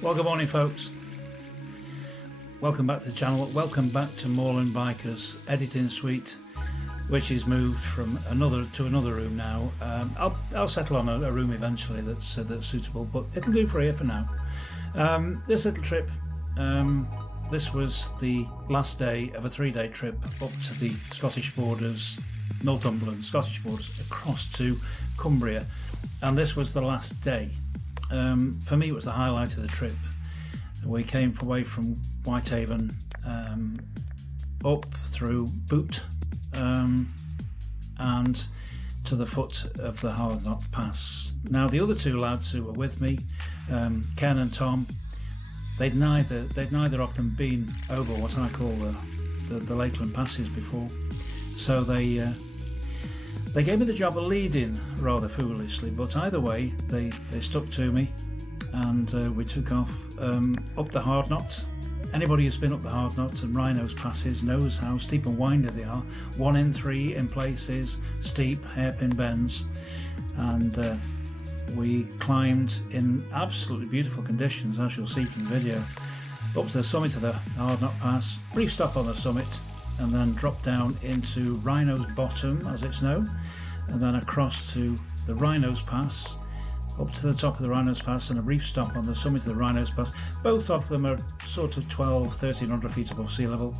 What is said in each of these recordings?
Well, good morning, folks. Welcome back to the channel. Welcome back to Moorland Biker's editing suite, which is moved from another room now. I'll settle on a room eventually that's suitable, but it'll do for here for now. This little trip, this was the last day of a 3-day trip up to the Scottish borders, Northumberland, Scottish borders, across to Cumbria, and this was the last day. For me, it was the highlight of the trip. We came away from Whitehaven, up through Boot, and to the foot of the Hardknott Pass. Now, the other two lads who were with me, Ken and Tom, they'd neither of them been over what I call the Lakeland passes before, so they gave me the job of leading rather foolishly, but either way they stuck to me, and we took off up the Hardknott. Anybody who's been up the Hardknott and Wrynose passes knows how steep and windy they are. 1 in 3 in places, steep hairpin bends, and we climbed in absolutely beautiful conditions, as you'll see from the video, up to the summit of the Hardknott Pass. Brief stop on the summit, and then drop down into Wrynose Bottom, as it's known, and then across to the Wrynose Pass, up to the top of the Wrynose Pass, and a brief stop on the summit of the Wrynose Pass. Both of them are sort of 1300 feet above sea level.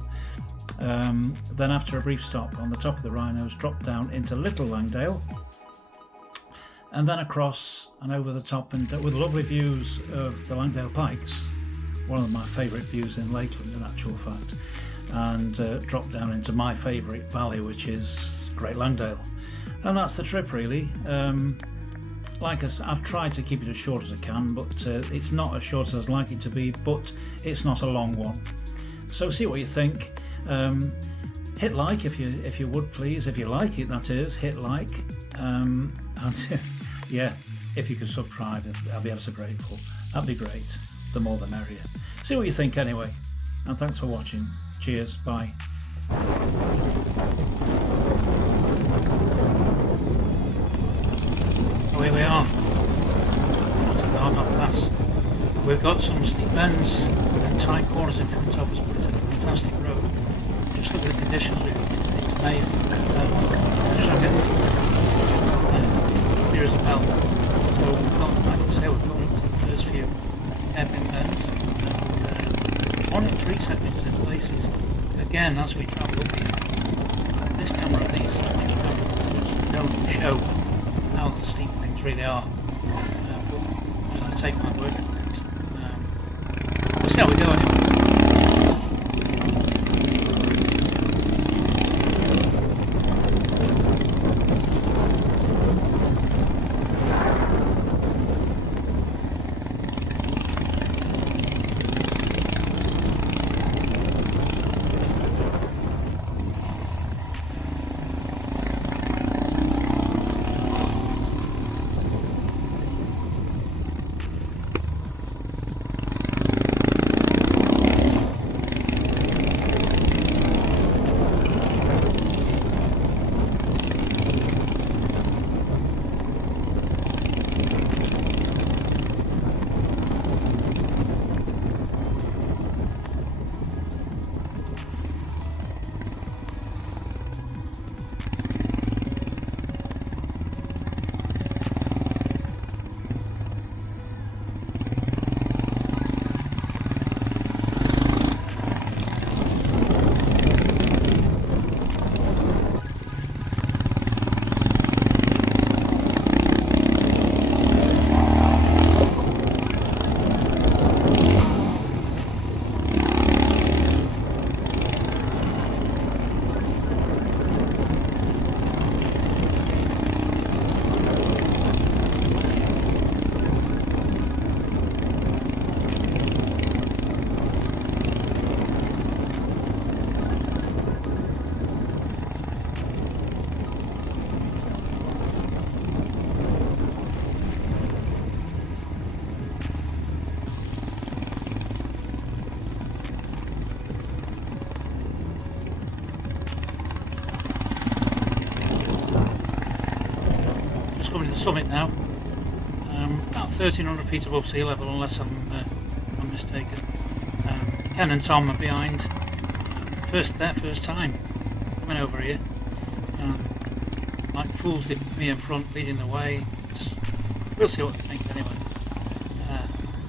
Then after a brief stop on the top of the Wrynose, drop down into Little Langdale, and then across and over the top, and with lovely views of the Langdale Pikes, one of my favourite views in Lakeland in actual fact, and drop down into my favourite valley, which is Great Langdale. And that's the trip really. Like I said, I've tried to keep it as short as I can, but it's not as short as I'd like it to be, but it's not a long one. So see what you think. Hit like if you would please, if you like it, that is, hit like, and yeah, if you could subscribe, I'd be ever so grateful. That'd be great. The more the merrier. See what you think anyway, and thanks for watching. Cheers, bye. So here we are, front of the Hardknott Pass. We've got some steep bends and tight corners in front of us, but it's a fantastic road. Just look at the conditions we've got, it's amazing. Just look at here is a bell. So we've got, like I say, we've gone up to the first few hairpin bends, and 1 in 3 sections in places. Again, as we travel up here, this camera, these statue cameras, don't show how steep things really are, but you're going to take my word for it. We'll see how we go anyway. Coming to the summit now, about 1300 feet above sea level, unless I'm I'm mistaken. Ken and Tom are behind. Their first time coming over here. Like fools, me in front, leading the way. We'll see what they think anyway.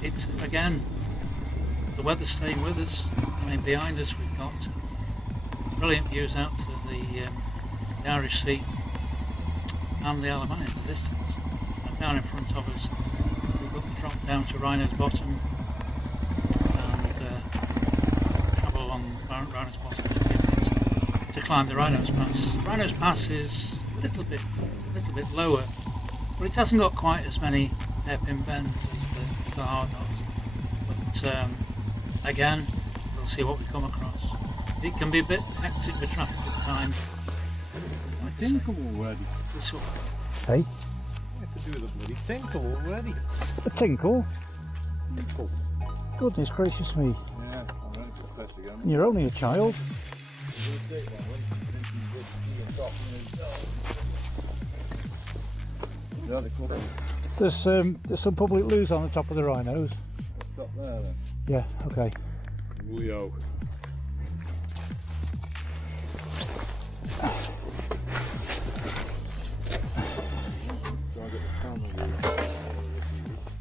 It's again, the weather's staying with us. I mean, behind us we've got brilliant views out to the Irish Sea and the Isle of Man in the distance. And down in front of us, we've got the drop down to Wrynose Bottom and travel along Wrynose Bottom in a few minutes to climb the Wrynose Pass. Wrynose Pass is a little bit lower, but it hasn't got quite as many hairpin bends as the Hardknott. But again, we'll see what we come across. It can be a bit hectic with traffic at times. Like I Tinkle already. Hey? You have to do the bloody tinkle already. A tinkle? Tinkle. Goodness gracious me. Yeah, I'm ready to test again. You're only a child. There's some public loos on the top of the Wrynose. Stop there then. Yeah, okay. Leo.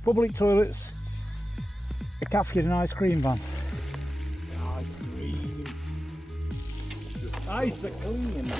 Public toilets, a cafe and an ice cream van. Ice cream. Ice cream.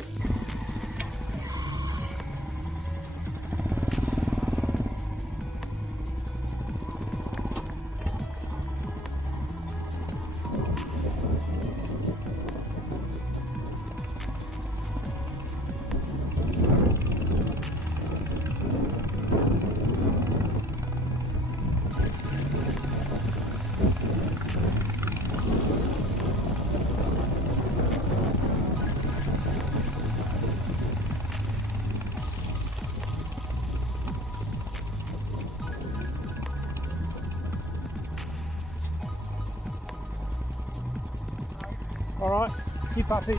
All right, keep at it.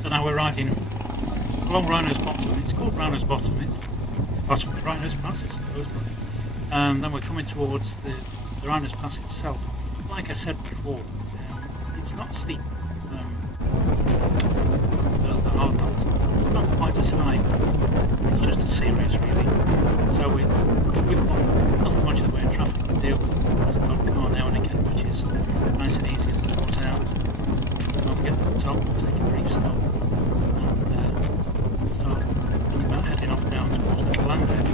So now we're riding along Wrynose Bottom. It's called Wrynose Bottom. It's part of the Wrynose Pass, I suppose. But then we're coming towards the Wrynose Pass itself. Like I said before, it's not steep as the Hardknott. Not quite as high. It's just a series, really. So we've got nothing much of the way of traffic to deal with. There's the odd car now and again, which is nice and easy to sort out. When we get to the top, we'll take a brief stop and start thinking about heading off down towards Little Langdale.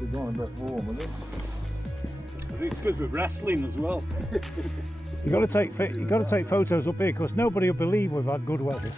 We're going a bit warm, isn't it? I think it's because we're wrestling as well. You got to take photos up here because nobody will believe we've had good weather.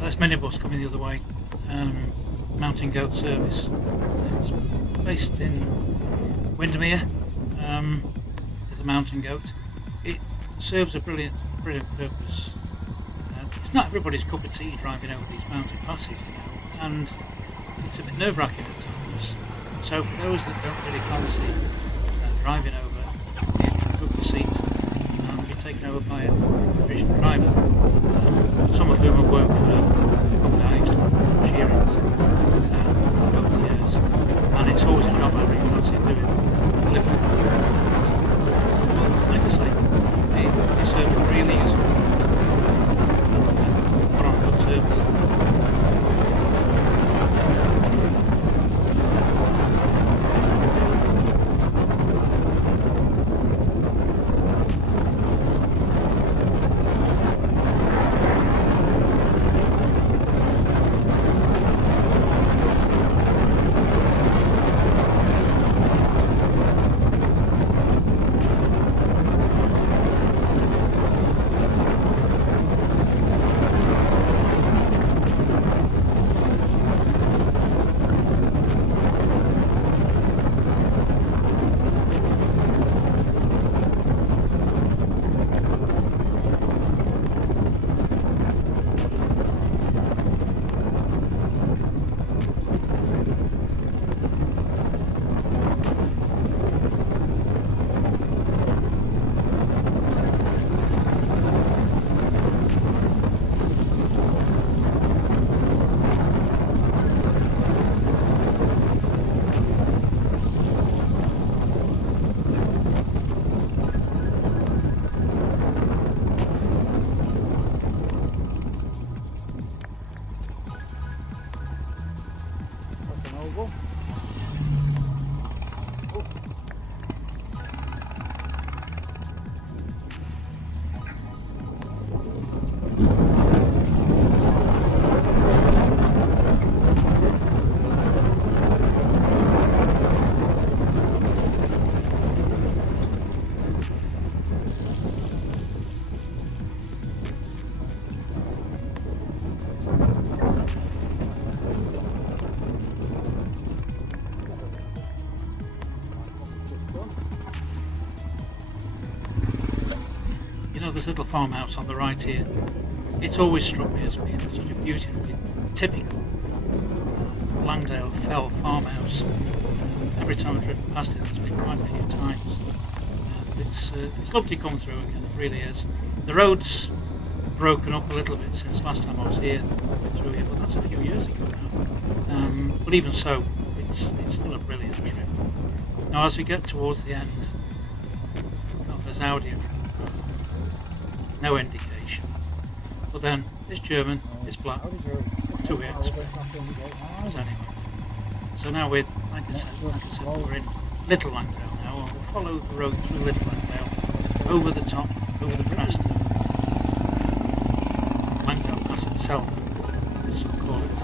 There's minibus coming the other way, Mountain Goat service. It's based in Windermere. There's a Mountain Goat. It serves a brilliant purpose. It's not everybody's cup of tea driving over these mountain passes, you know, and it's a bit nerve-wracking at times. So for those that don't really fancy driving over, you can book a seat and be taken over by a provision driver. Some of whom have worked for the company I used to work for, Shearings, over the years, and it's always a job I really fancy doing. Living. Well, like I say, they serve a really useful and put on good service. know, this little farmhouse on the right here, it's always struck me as being such a beautifully typical Langdale fell farmhouse. Every time I've driven past it, it's been quite a few times. It's lovely to come through again, it really is. The road's broken up a little bit since last time I was here, through here, but that's a few years ago now. But even so, it's still a brilliant trip. Now as we get towards the end, there's Audi, no indication. But then it's German, it's black, what do we expect? But anyway, so now we're, like I said, we're in Little Langdale now, and we'll follow the road through Little Langdale, over the top, over the crest of Langdale Pass itself, as some call it,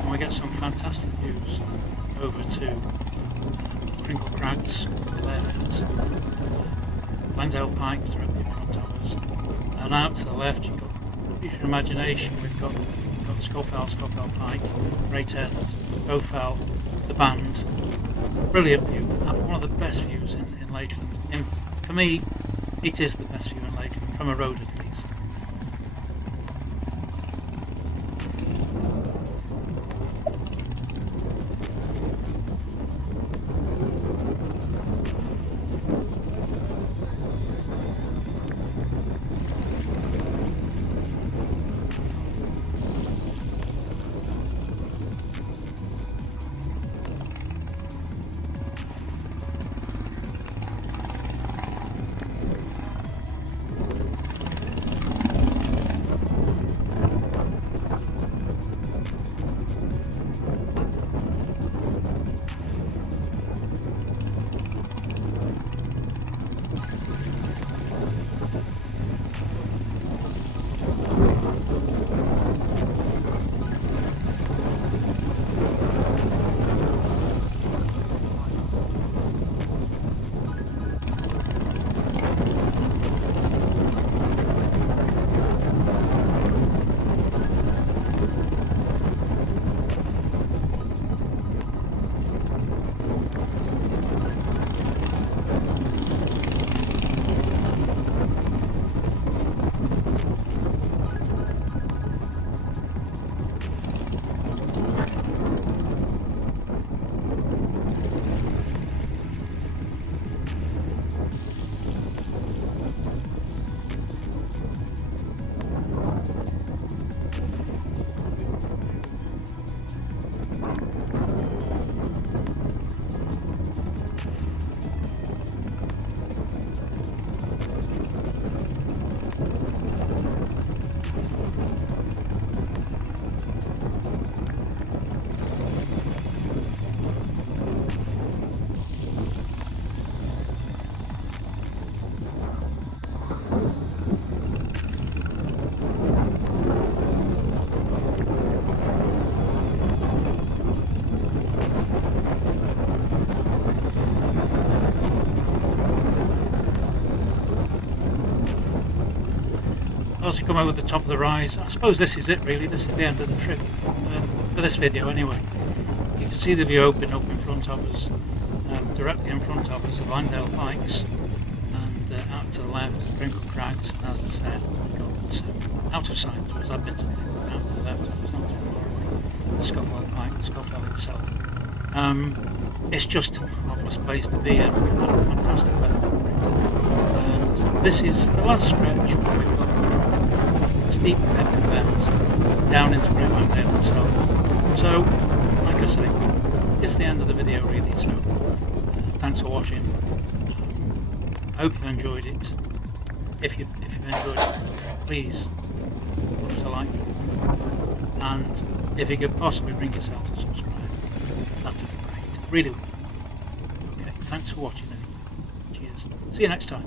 and we get some fantastic views over to Crinkle Crags on the left, Langdale Pike directly in front of us, and out to the left you've got, use your imagination, we've got Scofell Pike, Great End, Bowfell, the Band. Brilliant view, one of the best views in Lakeland. For me, it is the best view in Lakeland, from a road at least. As you come over the top of the rise, I suppose this is it really, this is the end of the trip, for this video anyway. You can see the view open up in front of us, directly in front of us, the Langdale Pikes, and out to the left, Crinkle Crags, and as I said, we've got out of sight to us, admittedly, but out to the left, it was not too far away, the Scofell Pike, the Scofell itself. It's just a marvellous place to be in, we've had fantastic weather for it, and this is the last stretch where we've got steep hairpin bends down into Great Langdale itself. So, like I say, it's the end of the video really, so thanks for watching. I hope you've enjoyed it. If you've enjoyed it, please push the like button, and if you could possibly bring yourself to subscribe, that'd be great, really would. Okay, thanks for watching anyway. Cheers, see you next time.